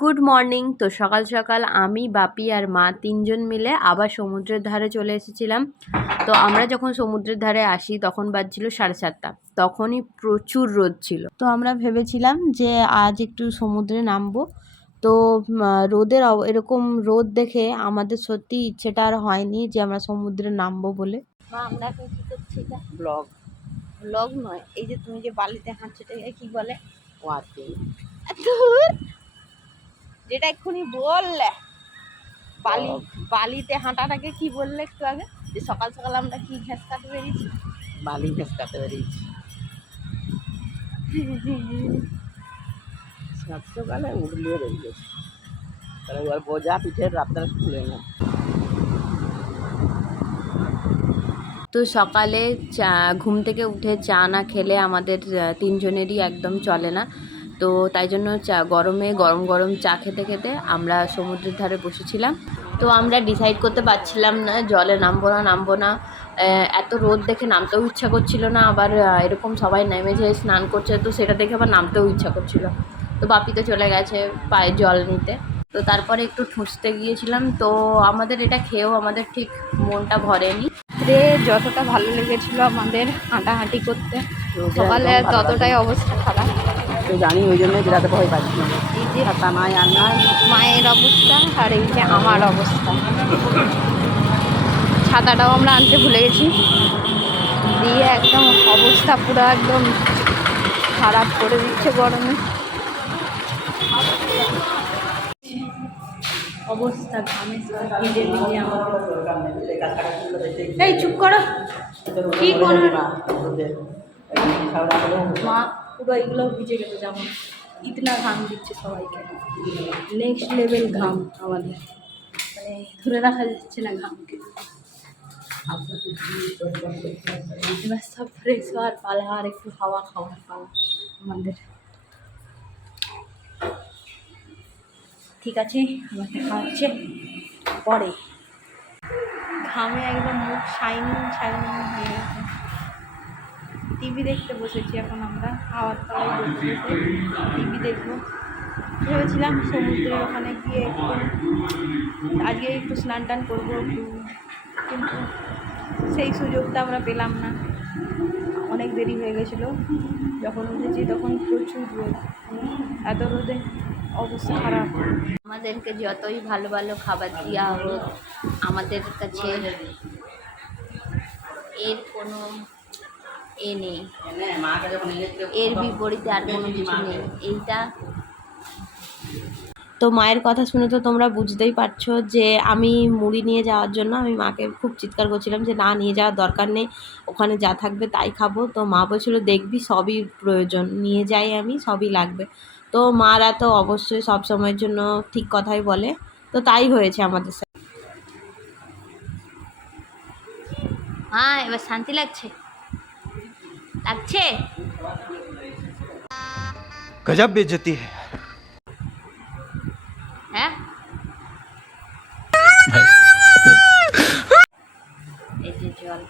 Good morning. তো সকাল সকাল আমি, বাপি আর মা তিনজন মিলে আবার সমুদ্রের ধারে চলে এসেছিলাম। তো আমরা যখন সমুদ্রের ধারে আসি তখন বাজছিল 7:30। তখনই প্রচুর রোদ ছিল। তো আমরা ভেবেছিলাম যে আজ একটু সমুদ্রে নামবো। তো রোদের এরকম রোদ দেখে আমাদের সত্যি ইচ্ছেটা আর হয়নি যে আমরা সমুদ্রে নামবো বলে। মা, আমরা এখন কি করছি? এটা ব্লগ। ব্লগ নয়, এই যে তুমি যে বালিতে হাঁটছো এটাকে কি বলে? ওয়াকিং। যেটা এক্ষুনি বললে বালিতে হাঁটাটাকে কি বললে একটু আগে? যে সকাল সকাল আমরা কি ঘেঁস কাটতে বেরিয়েছি? বালি ঘেঁস কাটতে বেরিয়েছি সাত সকালে উঠলিয়ে বেরিয়েছি। তাহলে এবার বোঝা পিঠের রাত্রে খুলে না। তো সকালে ঘুম থেকে উঠে চা না খেলে আমাদের তিনজনেরই একদম চলে না। তো তাই জন্য গরমে গরম গরম চা খেতে খেতে আমরা সমুদ্রের ধারে বসেছিলাম। তো আমরা ডিসাইড করতে পারছিলাম না জলে নামবো না। এত রোদ দেখে নামতেও ইচ্ছা করছিল না, আবার এরকম সবাই নেমেছে স্নান করছে, তো সেটা দেখে আবার নামতেও ইচ্ছা করছিল। তো বাপি তো চলে গেছে পায়ে জল নিতে। তো তারপরে একটু ঠুসতে গিয়েছিলাম। তো আমাদের এটা খেয়েও আমাদের ঠিক মনটা ভরেনি। যতটা ভালো লেগেছিল আমাদের হাঁটাহাঁটি করতে, সকালে ততটাই অবস্থা খারাপ। তো জানি, ওই জন্যই বেড়াতে ভয় পাচ্ছি। এই যে ছাতা নাই আর নাই, মায়ের অবস্থা আর এই যে আমার অবস্থা। ছাতাটাও আমরা আনতে ভুলে গেছি, দিয়ে একদম অবস্থা পুরো একদম খারাপ করে দিচ্ছে গরমে। অবস্থা ঘামে ভিজে ভিজে আমাদের। এই চুপ করো, কি করো মা? পুরো এগুলো ভিজে গেছে, যেমন ইতনা ঘাম দিচ্ছে সবাইকে। নেক্সট লেভেল ঘাম আমাদের, মানে ধরে রাখা যাচ্ছে না ঘামকে। এবার সব ফ্রেশ হওয়ার পালা আর একটু হাওয়া খাওয়ার পালা আমাদের। ঠিক আছে, আমার দেখা হচ্ছে পরে। ঘামে একদম মুখ শাইনিং হয়ে গেছে। টিভি দেখতে বসেছি এখন আমরা, হাওয়ার তলায় বসে বসে টিভি দেখবো। ভেবেছিলাম সমুদ্রের ওখানে গিয়ে আজকে একটু স্নান টান করবো একটু, কিন্তু সেই সুযোগটা আমরা পেলাম না। অনেক দেরি হয়ে গেছিলো, যখন উঠেছি তখন প্রচুর রোদ। এত রোদে অবস্থা খারাপ। আমাদেরকে যতই ভালো ভালো খাবার দেওয়া হোক, আমাদের কাছে এর কোনো নেই, এর বিপরীতে আর কোনো কিছু নেই। এইটা তো মায়ের কথা শুনে তো তোমরা বুঝতেই পারছো যে আমি মুড়ি নিয়ে যাওয়ার জন্য আমি মাকে খুব চিৎকার করছিলাম যে না, নিয়ে যাওয়ার দরকার নেই, ওখানে যা থাকবে তাই খাবো। তো মা বলছিল দেখবি সবই প্রয়োজন, নিয়ে যাই আমি, সবই লাগবে। তো মারা তো অবশ্যই সব সময়ের জন্য ঠিক কথাই বলে, তো তাই হয়েছে আমাদের সাথে। হ্যাঁ, এবার শান্তি লাগছে। गजब बेइज्जती है। হ্যাঁ, এই যে জল,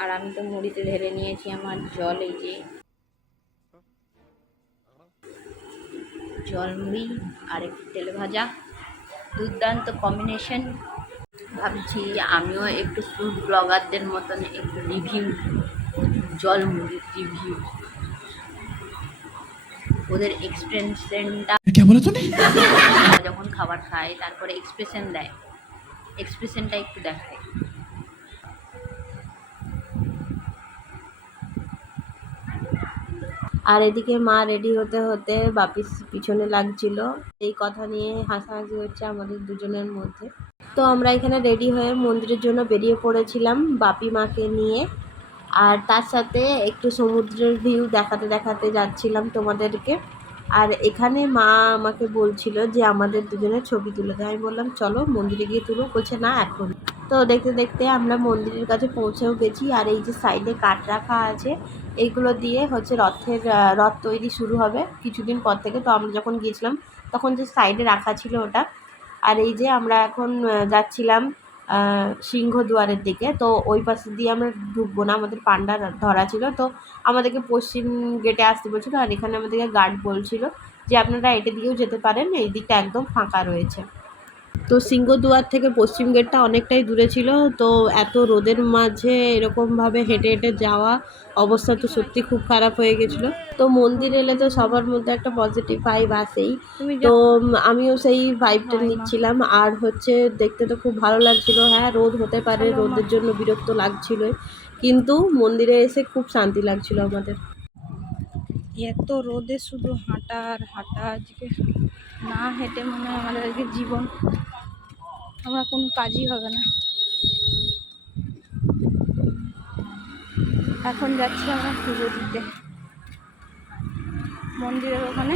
আর আমি তো মুড়িতে ঢেলে নিয়েছি আমার জল। এই যে জল মুড়ি আর একটু তেলে ভাজা, দুর্দান্ত কম্বিনেশন। ভাবছি আমিও একটু ফুড ব্লগারদের মতন একটু রিভিউ, জল মুড়ির রিভিউ, ওদের এক্সপ্রেশনটা যখন খাবার খায় তারপরে এক্সপ্রেশন দেয়, এক্সপ্রেশনটা একটু দেখায়। আর এদিকে মা রেডি হতে হতে বাপির পিছনে লাগছিল, এই কথা নিয়ে হাসাহাসি হচ্ছে আমাদের দুজনের মধ্যে। তো আমরা এখানে রেডি হয়ে মন্দিরের জন্য বেরিয়ে পড়েছিলাম বাপি মাকে নিয়ে, আর তার সাথে একটু সমুদ্রের ভিউ দেখাতে দেখাতে যাচ্ছিলাম তোমাদেরকে। আর এখানে মা আমাকে বলছিল যে আমাদের দুজনের ছবি তুলে দেয়। আমি বললাম চলো মন্দিরে গিয়ে তুলো, বলছে না এখন। তো দেখতে দেখতে আমরা মন্দিরের কাছে পৌঁছেও গেছি। আর এই যে সাইডে কাঠ রাখা আছে, এইগুলো দিয়ে হচ্ছে রথ তৈরি শুরু হবে কিছুদিন পর থেকে। তো আমরা যখন গিয়েছিলাম তখন যে সাইডে রাখা ছিল ওটা। আর এই যে আমরা এখন যাচ্ছিলাম সিংহদুয়ারের দিকে। তো ওই পাশে দিয়ে আমরা ঢুকবো না, আমাদের পান্ডা ধরা ছিল, তো আমাদেরকে পশ্চিম গেটে আসতে বলছিলো। আর এখানে আমাদেরকে গার্ড বলছিল যে আপনারা এটা দিয়েও যেতে পারেন, এই দিকটা একদম ফাঁকা রয়েছে। তো সিংহদুয়ার থেকে পশ্চিম গেটটা অনেকটাই দূরে ছিল, তো এত রোদের মাঝে এরকমভাবে হেঁটে হেঁটে যাওয়া অবস্থা তো সত্যি খুব খারাপ হয়ে গেছিলো। তো মন্দির এলে তো সবার মধ্যে একটা পজিটিভ ভাইব আসেই, তো আমিও সেই ভাইবটা নিচ্ছিলাম। আর হচ্ছে দেখতে তো খুব ভালো লাগছিল। হ্যাঁ, রোদ হতে পারে, রোদের জন্য বিরক্ত লাগছিলই, কিন্তু মন্দিরে এসে খুব শান্তি লাগছিল আমাদের। এত রোদে শুধু হাঁটা আর হাঁটা, আজকে না হেঁটে মনে হয় আমাদের আজকে জীবন, আমরা কোনো কাজই হবে না। এখন যাচ্ছি আমরা পুজো দিতে মন্দিরের ওখানে,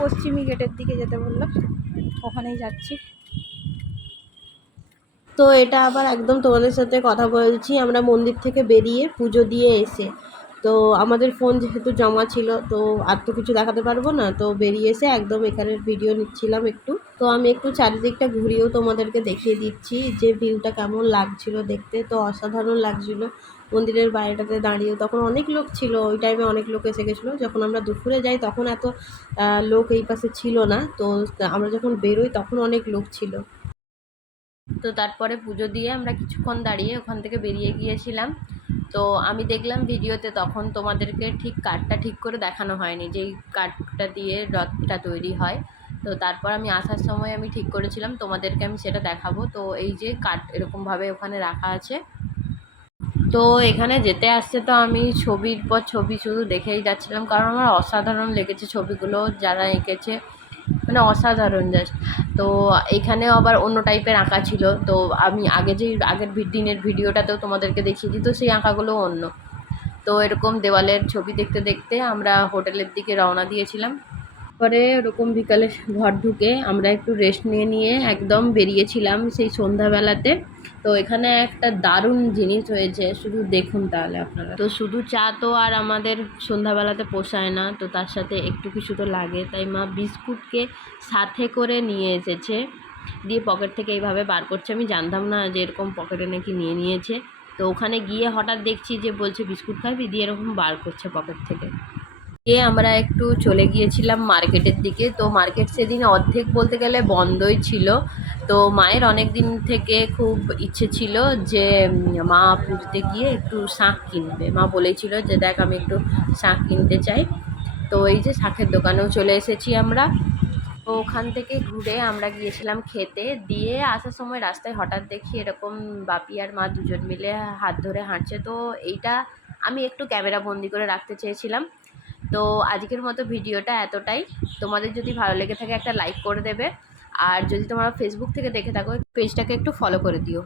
পশ্চিমী গেটের দিকে যেতে বললো, ওখানেই যাচ্ছি। তো এটা আবার একদম তোমাদের সাথে কথা বলছি আমরা মন্দির থেকে বেরিয়ে পুজো দিয়ে এসে। তো আমাদের ফোন যেহেতু জমা ছিল, তো আর তো কিছু দেখাতে পারবো না, তো বেরিয়ে এসে একদম এখানের ভিডিও নিচ্ছিলাম একটু। তো আমি একটু চারিদিকটা ঘুরিয়েও তোমাদেরকে দেখিয়ে দিচ্ছি যে ভিউটা কেমন লাগছিল দেখতে। তো অসাধারণ লাগছিল মন্দিরের বাইরেটাতে দাঁড়িয়ে। তখন অনেক লোক ছিল, ওই টাইমে অনেক লোক এসে গেছিলো। যখন আমরা দুপুরে যাই তখন এত লোক এই পাশে ছিল না, তো আমরা যখন বেরোই তখন অনেক লোক ছিল। তো তারপরে পুজো দিয়ে আমরা কিছুক্ষণ দাঁড়িয়ে ওখান থেকে বেরিয়ে গিয়েছিলাম। তো আমি দেখলাম ভিডিওতে তখন তোমাদেরকে ঠিক কাঠটা ঠিক করে দেখানো হয়নি, যেই কাঠটা দিয়ে রথটা তৈরি হয়। তো তারপর আমি আসার সময় আমি ঠিক করেছিলাম তোমাদেরকে আমি সেটা দেখাবো। তো এই যে কাঠ এরকমভাবে ওখানে রাখা আছে। তো এখানে যেতে আসতে তো আমি ছবির পর ছবি শুধু দেখেই যাচ্ছিলাম, কারণ আমার অসাধারণ লেগেছে ছবিগুলো যারা এঁকেছে, মানে অসাধারণ জাস্ট। তো এখানেও আবার অন্য টাইপের আঁকা ছিল। তো আমি আগের দিনের ভিডিওটাতেও তোমাদেরকে দেখিয়েছি, তো সেই আঁকাগুলো অন্য। তো এরকম দেওয়ালের ছবি দেখতে দেখতে আমরা হোটেলের দিকে রওনা দিয়েছিলাম। পরে ওরকম বিকালে ঘর ঢুকে আমরা একটু রেস্ট নিয়ে একদম বেরিয়েছিলাম সেই সন্ধ্যাবেলাতে। তো এখানে একটা দারুণ জিনিস হয়েছে, শুধু দেখুন তাহলে আপনারা। তো শুধু চা তো আর আমাদের সন্ধ্যাবেলাতে পোষায় না, তো তার সাথে একটু কিছু তো লাগে। তাই মা বিস্কুটকে সাথে করে নিয়ে এসেছে, দিয়ে পকেট থেকে এইভাবে বার করছে। আমি জানতাম না যে এরকম পকেটে নাকি নিয়েছে। তো ওখানে গিয়ে হঠাৎ দেখছি যে বলছে বিস্কুট খাবি, দিয়ে এরকম বার করছে পকেট থেকে। আমরা একটু চলে গিয়েছিলাম মার্কেটের দিকে। তো মার্কেট সেদিন অর্ধেক বলতে গেলে বন্ধই ছিল। তো মায়ের অনেক দিন থেকে খুব ইচ্ছে ছিল যে মা পুজোতে গিয়ে একটু শাঁখ কিনবে। মা বলেছিল যে দেখ আমি একটু শাঁখ কিনতে চাই। তো এই যে শাঁখের দোকানেও চলে এসেছি আমরা। তো ওখান থেকে ঘুরে আমরা গিয়েছিলাম খেতে, দিয়ে আসার সময় রাস্তায় হঠাৎ দেখি এরকম বাপি আর মা দুজন মিলে হাত ধরে হাঁটছে। তো এইটা আমি একটু ক্যামেরা বন্দি করে রাখতে চেয়েছিলাম। তো আজকের মতো ভিডিওটা এতটাই। তোমাদের যদি ভালো লেগে থাকে একটা লাইক করে দেবে, আর যদি তোমরা ফেসবুক থেকে দেখে থাকো পেজটাকে একটু ফলো করে দিও।